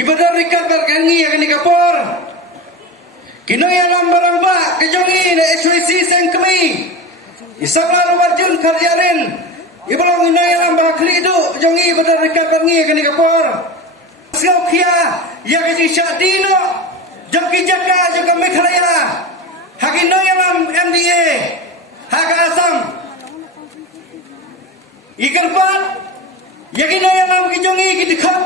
Kibadar rikat berkangi akan dikapor. Kinoy alam barang ba kejongi na SYC sengkemi. Isanglah warjun karjarin. Ibalong inoy alam ba klidu jongi badar rikat berkangi akan dikapor. Siau kia ya kaji syadino. Joki jaka juga Meghalaya. Hakinoy alam MDA. Hak Asam. Ikarpat. Yakinoy alam kejongi kidikat.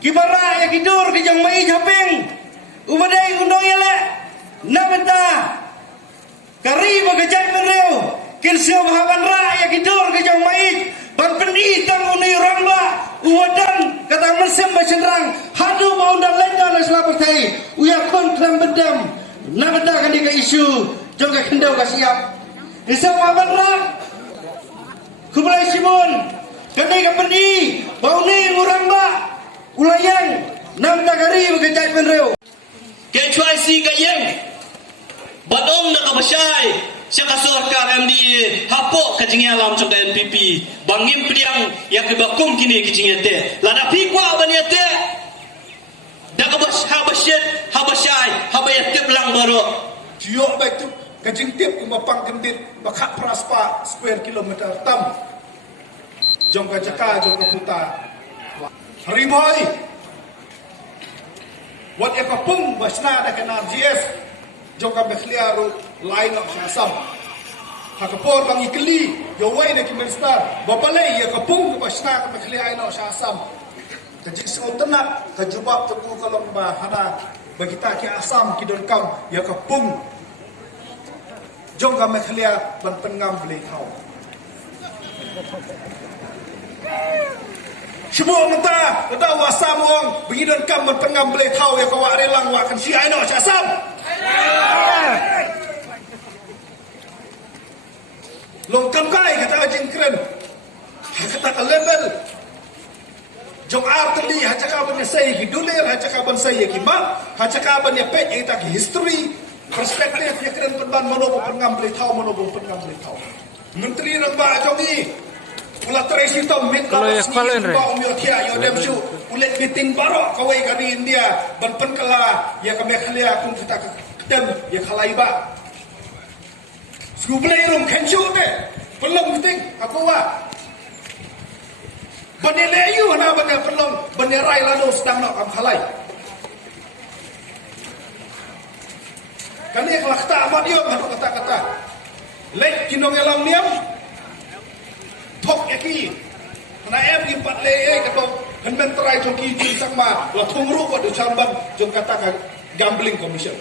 Kibara ya kidur kijang mai japeng umadai undong yale namenta kari bagajai mereu kinsio bahaban ra ya kidur kijang mai ban peni tang unai ramba uwadan kata mersem bacendrang hadu baundan lenya na selapatai uya kon klam bedam namenta kan dika isu jongga kendau ka siap isa bahaban ra kublai simun kanai ka peni bauni nguramba ulayang nam nagari bagajai penreo KYC kayeng badong na kabasyay siya kasurkar MDA hapok kajingi alam sa NPP bangim priang yang kebakum kini kijingete lada pikwa banyete da kabasyet habasyay habayat lang baro Jiyok baik tu kajing tip kumapang kendit bakat praspa square kilometer tam jong kajaka jong kaputa Harimoi wat ya kapung basna da kana RGS joka bekhliaru line of Assam hakapor bang ikli yo wai na kimenstar bapalai ya kapung basna ka bekhliaru no Assam kajik so tenap kajubab tu kalong ba hana bagita ki Assam ki don kam ya kapung joka bekhlia ban pengam blei thau Semua menta, ada wasam orang begidon kam mentengam boleh tahu ya kau relang wakan si aino Assam. Longkam kai kata ajing keren, kata ke level. Jong arteli hacaka ban saya ki dulir hacaka ban saya ki mak hacaka ban ya pet kita ki history perspektif ya keren penban mono pengam boleh tahu mono pengam boleh tahu. Menteri ramba jongi Pula terisi tom minta sini bawa miotya yo demsu ulet meeting barok kawai kadi India ban penkala ya kami khalia kun kita kedem ya khalai ba skublai rum khenchu ne pelong meeting aku wa bane leyu na bane pelong bane rai lado sedang nak am khalai kani kelakta amat yo kata-kata lek kinong elang niam Tok yaki, na em impat lei kato henben terai joki jin sama la thongru ko do chamban jong kata gambling commission.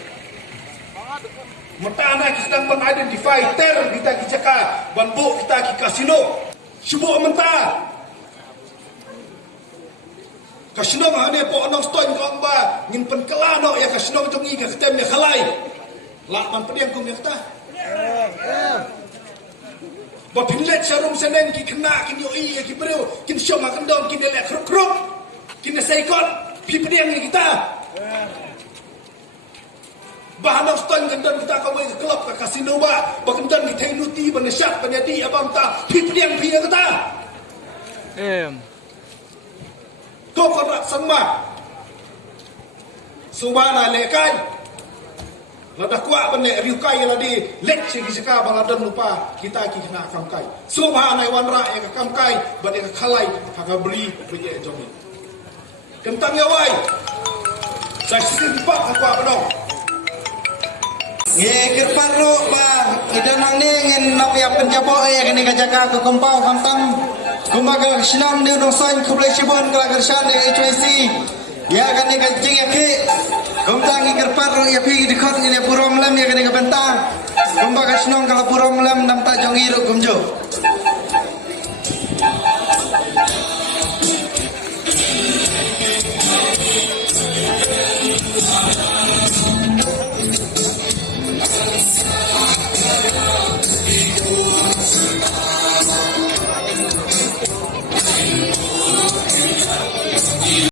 Mentana kita sedang identify ter kita kicaka banbu kita ki kasino. Subuh menta. Kasino hane po anong stoin ko ba ngin penkelano ya kasino jongi ka ketem ya khalai. La man pediang kum ya kata. Bapinlet sarum seneng ki kena kin yo i ki breu kin syom akan don kin elek kruk kin saikot pipediang ni kita bahan ston gendon kita kawai ke klub ke kasino ba bakendon ki tenuti benesyat benyadi abang ta pipediang pia kita to korak sama subana lekai Lada kuat benek riukai ladi lek segi seka baladon lupa kita ki kena kamkai. Subhanai wanra ya kamkai bade khalai haka beli beye jomi. Kentang ya wai. Saya sini pak apa bedong. Ye kirpan ro ba idanang ni ngin nap ya penjabo ya kini kajaka ke kompau kantang kumbaga sinam di dosan kublai sibon kala gersan di HYC ya kani kajing ya ke kumtang kirpan ro ya pi di khot ni purom lam ya kini ka bentang kumbaga sinong kala purom lam nam ta jongi ro kumjo